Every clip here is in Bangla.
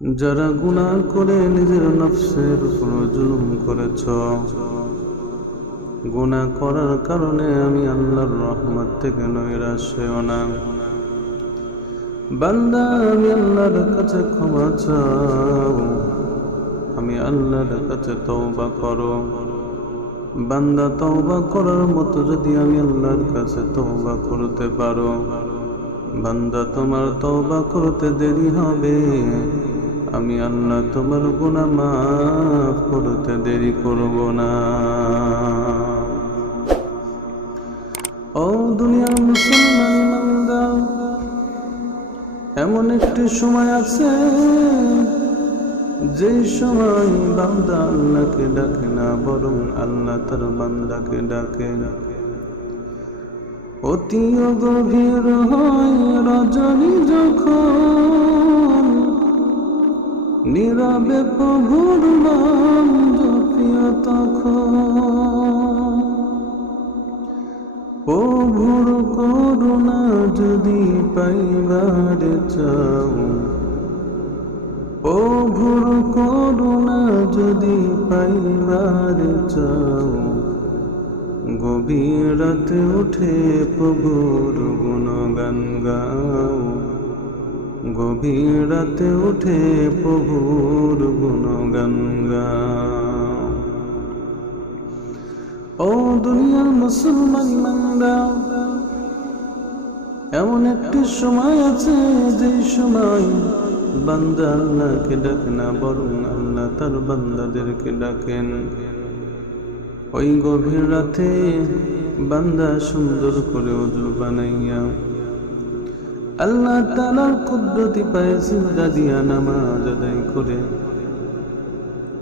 যারা গুনাহ করে নিজের নফসের উপর জুলুম করেছ, গুনাহ করার কারণে আমি আল্লাহর রহমত থেকে নৈরাশ হইও না। বান্দা, আমি আল্লাহর কাছে ক্ষমা চাও, আমি আল্লাহর কাছে তওবা করো। বান্দা, তওবা করার মতো যদি আমি আল্লাহর কাছে তওবা করতে পারো, বান্দা তোমার তওবা করতে দেরি হবে, আমি আল্লাহ তোমার গুনাহ মাফ করতে দেরি করব না। ও দুনিয়ার মুসলমান বান্দা, এমন একটি সময় আছে যে সময় বান্দা আল্লাহকে ডাকে না, বরং আল্লাহ তার বান্দাকে ডাকে। অতি গভীর হয় রজনী যখন, নীরবে প্রভুর নাম জপিয়া তখন। প্রভুর করুণা যদি পাইবার চাও, প্রভুর করুণা যদি পাইবার চাও, গভীর রাতে উঠে প্রভুর গুণগান গাও, গভীর রাতে উঠে প্রভুর গুণগান গাও। ও দুনিয়ার মুসলমান বান্দা, এমন একটি সময় আছে যে সময় বান্দা আল্লাহকে ডাকে না, বরং আল্লাহ তার বান্দাদেরকে ডাকেন। ওই গভীর রাতে বান্দা সুন্দর করে ওযু বানাইয়া আল্লাহ তাআলার কুদরতি পায়ে সিজদা দিয়া নামাজ আদায় করে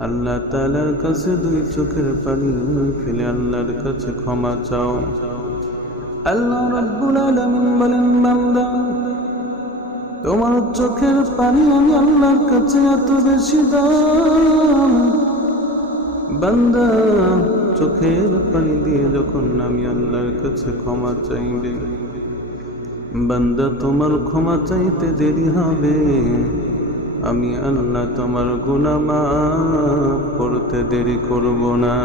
আল্লাহ তাআলার কাছে দুই চোখের পানি ফেলে আল্লাহর কাছে ক্ষমা চাও। আল্লাহ রাব্বুল আলামিন বলেন, বান্দা, তোমার চোখের পানি আমি আল্লাহর কাছে এত বেশি দাম। বান্দা, চোখের পানি দিয়ে যখন আমি আল্লাহর কাছে ক্ষমা চাইবে, বান্দা তোমার ক্ষমা চাইতে দেরি হবে, আমি আল্লাহ তোমার গুনাহ মাফ করতে দেরি করব না।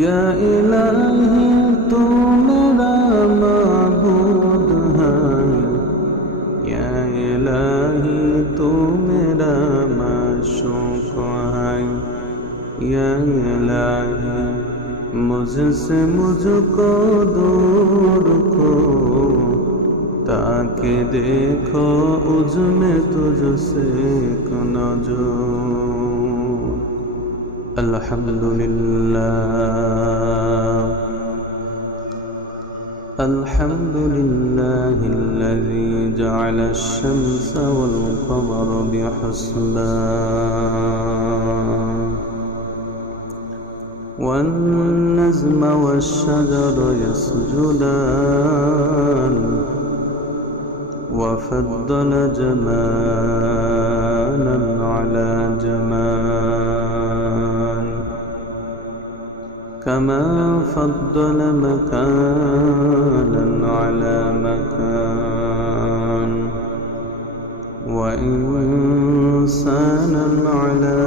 ইয়া ইলাহি তু মেরা মাবুদ হ্যায়, ইয়া ইলাহি তু মেরা মাশূক হ্যায়, ইয়া ইলাহি मुझसे मुझको दूर को, ताकि देखो उजमें तुझसे नजूर। अल्हम्दुलिल्लाह, अल्हम्दुलिल्लाह الذي جعل الشمس والقمر بحسبان، والنجم والشجر يسجدان، وفضل جمالا على جمال، كما فضل مكانا على مكان، وإنسانا على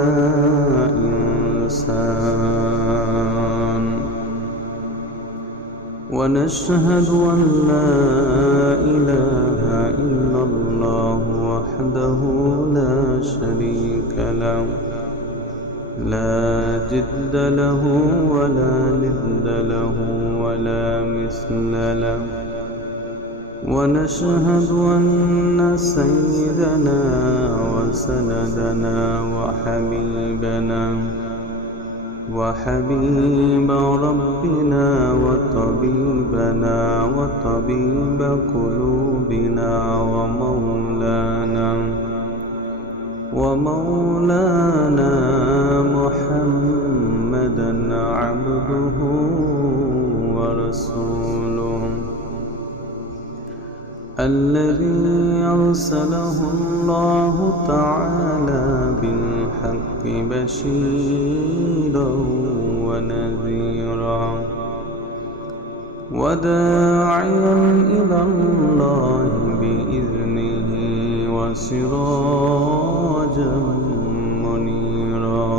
إنسان. ونشهد أن لا إله إلا الله وحده لا شريك له، لا جد له ولا ند له ولا مثل له. ونشهد أن سيدنا وسندنا وحبيبنا وحبيب ربنا وطبيبنا وطبيب قلوبنا ومولانا محمدا عبده ورسوله، الذي أرسله الله تعالى بالحق بشيرا ونذيرا، وداعيا إلى الله بإذنه وسراجا منيرا.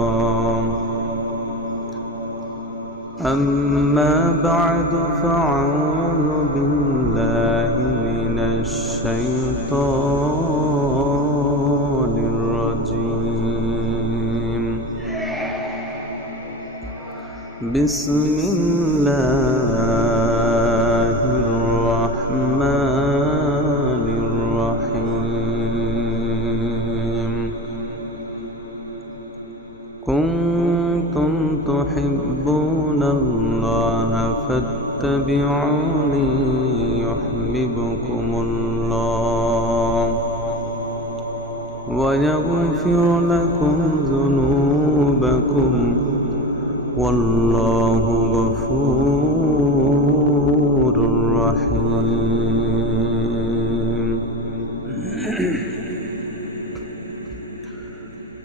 أما بعد فأعوذ بالله من الشيطان الرجيم. بسم الله الرحمن الرحيم. كنتم تحبون الله فاتبعوني يحببكم الله ويغفر لكم ذنوبكم والله غفور رحيم.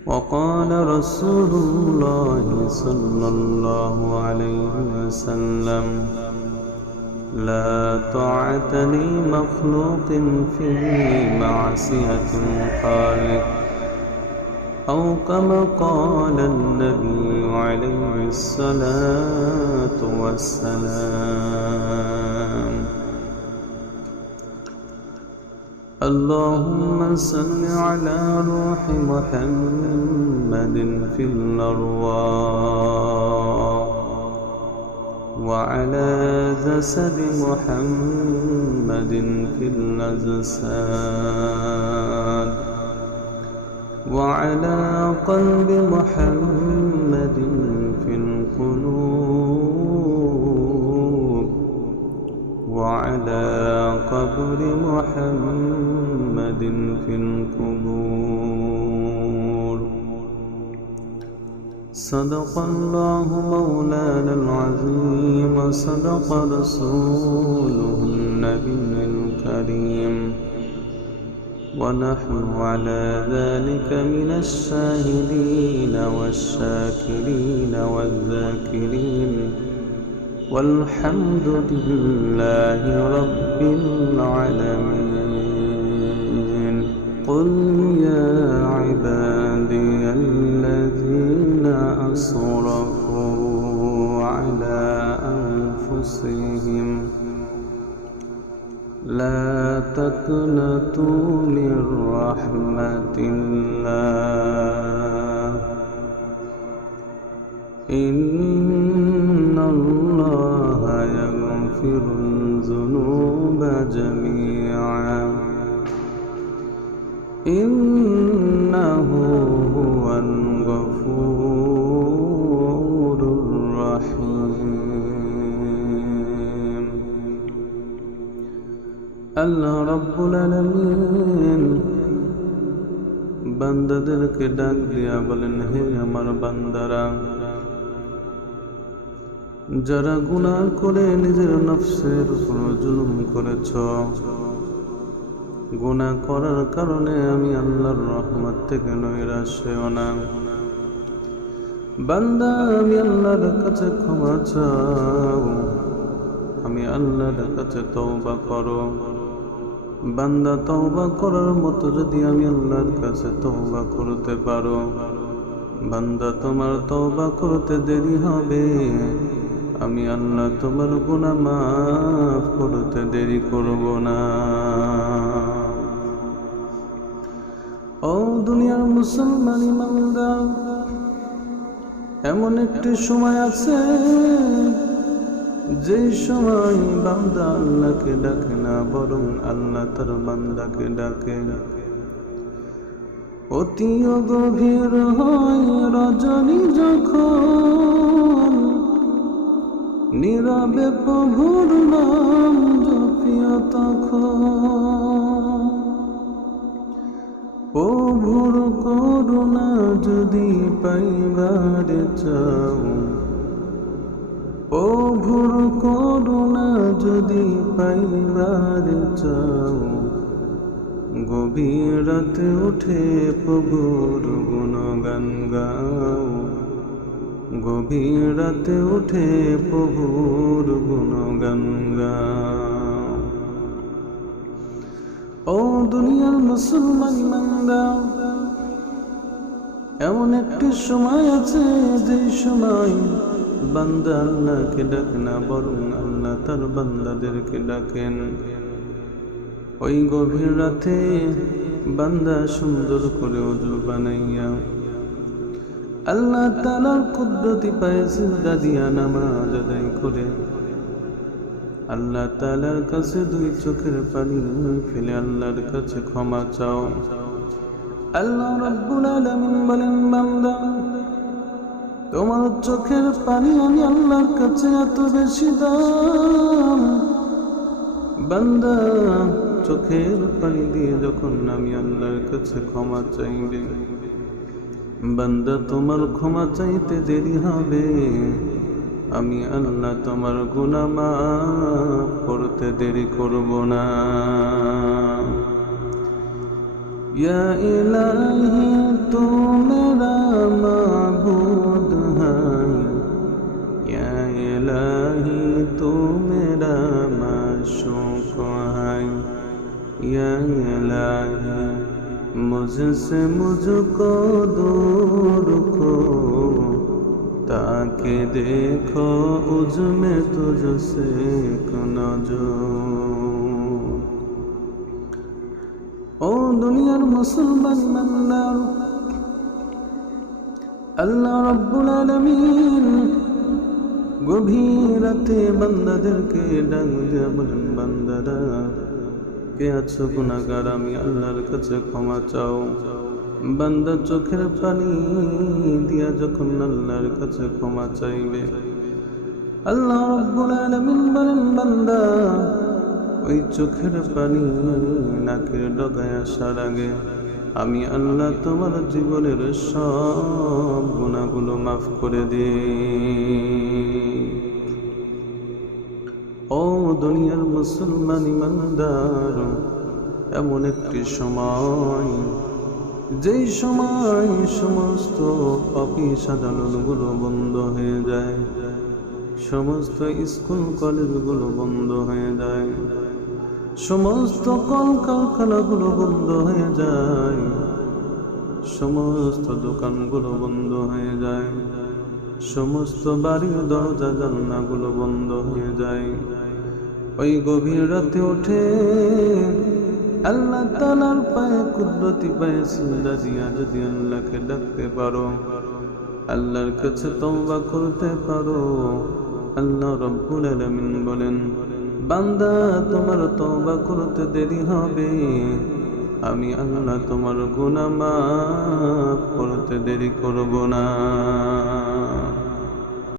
وقال رسول الله صلى الله عليه وسلم: لا طاعة لمخلوق في معصية الخالق، أو كما قال النبي عليه الصلاة والسلام. اللهم صل على روح محمد في الأرواح، وعلى جسد محمد في الأجساد، وعلى قلب محمد في القلوب، وعلى قبر محمد في القبور. صدق الله مولانا العظيم، وصدق رسوله النبي الكريم، ونحن على ذلك من الشاهدين والشاكرين والذاكرين، والحمد لله رب العالمين. قل يا عبادي الذين أسرفوا على أنفسهم لا تقنطوا من رحمة الله، إن الله يغفر الذنوب جميعا إنه هو الغفور الرحيم. আল্লাহ রাব্বুল আলামিন বান্দাদেরকে ডাক দিয়া বলেন, হে আমার বান্দারা, যারা গুনাহ করে নিজের নফসের উপর জুলুম করেছ, গুনাহ করার কারণে আমি আল্লাহর রহমত থেকে নৈরাশ হও না। বান্দা, আমি আল্লাহর কাছে ক্ষমা চাও, আমি আল্লাহর কাছে তওবা করো। বান্দা, তওবা করার মতো যদি আমি আল্লাহর কাছে তওবা করতে পারো, বান্দা তোমার তওবা করতে দেরি হবে, আমি আল্লাহ তোমার গুনাহ মাফ করতে দেরি করব না। ও দুনিয়ার মুসলমান ইমানদার, এমন একটি সময় আছে যে সময় বান্দা আল্লাহকে ডাকে না, বরং আল্লাহ তার বান্দাকে ডাকে। অতি গভীর হয় রজনী যখন, নীরবে প্রভুর নাম জপিও তখন। প্রভুর করুণা যদি পাইবারে চাও, প্রভুর করুণা যদি পাইবারে চাও, গভীর রাতে উঠে প্রভুর গুণগান গাও, গভীর রাতে উঠে প্রভুর গুণগান গাও। ও দুনিয়ার মুসলমান বান্দা, এমন একটি সময় আছে যে সময় বান্দা আল্লাহকে ডাকে না, বরং আল্লাহ তার বান্দাদেরকে ডাকেন। ওই গভীর রাতে বান্দা সুন্দর করে ওযু বানাইয়া আল্লাহ তাআলার কুদরতি পায়ে সিজদা দিয়া নামাজ আদায় করে আল্লাহ তাআলার কাছে দুই চোখের পানি ফেলে আল্লাহর কাছে ক্ষমা চাও। আল্লাহ রাব্বুল আলামিন বলেন, বান্দা তোমার চোখের পানি আমি আল্লাহর কাছে এত বেশি দাম। বান্দা চোখের পানি দিয়ে যখন আমি আল্লাহর কাছে ক্ষমা চাইবে, বান্দা তোমার ক্ষমা চাইতে দেরি হবে, আমি আল্লাহ তোমার গুনাহ মাফ করতে দেরি করব না। ইয়া ইলাহি তু মেরা মাবুদ হাই, ইয়া ইলাহি তু মেরা মাশুক হাই, ইয়া ইলাহি मुझसे मुझको दूर को, ताकि देखो उजमें तुझसे नजर। ও দুনিয়ার মুসলমান বান্দা, আল্লাহ রাব্বুল আলামিন গভীর রাতে বান্দাদেরকে ডাক দিয়ে বলেন, বান্দারা কে আছো গুনাহগার, আমি আল্লাহর কাছে ক্ষমা চাও। বান্দা চোখের পানি দিয়া যখন আল্লাহর কাছে ক্ষমা চাইবে, আল্লাহ রাব্বুল আলামিন বলেন, বান্দা ওই চোখের পানি নাকের ডগায় আসার আগে আমি আল্লাহ তোমার জীবনের সব গুনাহগুলো মাফ করে দিই। ও দুনিয়ার মুসলমান ইমানদার, এমন একটি সময় যেই সময় সমস্ত অফিস আদালতগুলো বন্ধ হয়ে যায়, সমস্ত স্কুল কলেজগুলো বন্ধ হয়ে যায়, সমস্ত কলকারখানাগুলো বন্ধ হয়ে যায়, সমস্ত দোকানগুলো বন্ধ হয়ে যায়, সমস্ত বাড়ির দরজা জানলাগুলো বন্ধ হয়ে যায়। ওই গভীর রাতে উঠে আল্লাহ তাআলার পায়ে কুদরতি পায়ে সিজদা দিয়া যদি আল্লাহকে ডাকতে পারো, আল্লাহর কাছে তওবা করতে পারো, আল্লাহ রাব্বুল আলামিন বলেন, বান্দা তোমার তওবা করতে দেরি হবে, আমি আল্লাহ তোমার গুনাহ মাফ করতে দেরি করব না।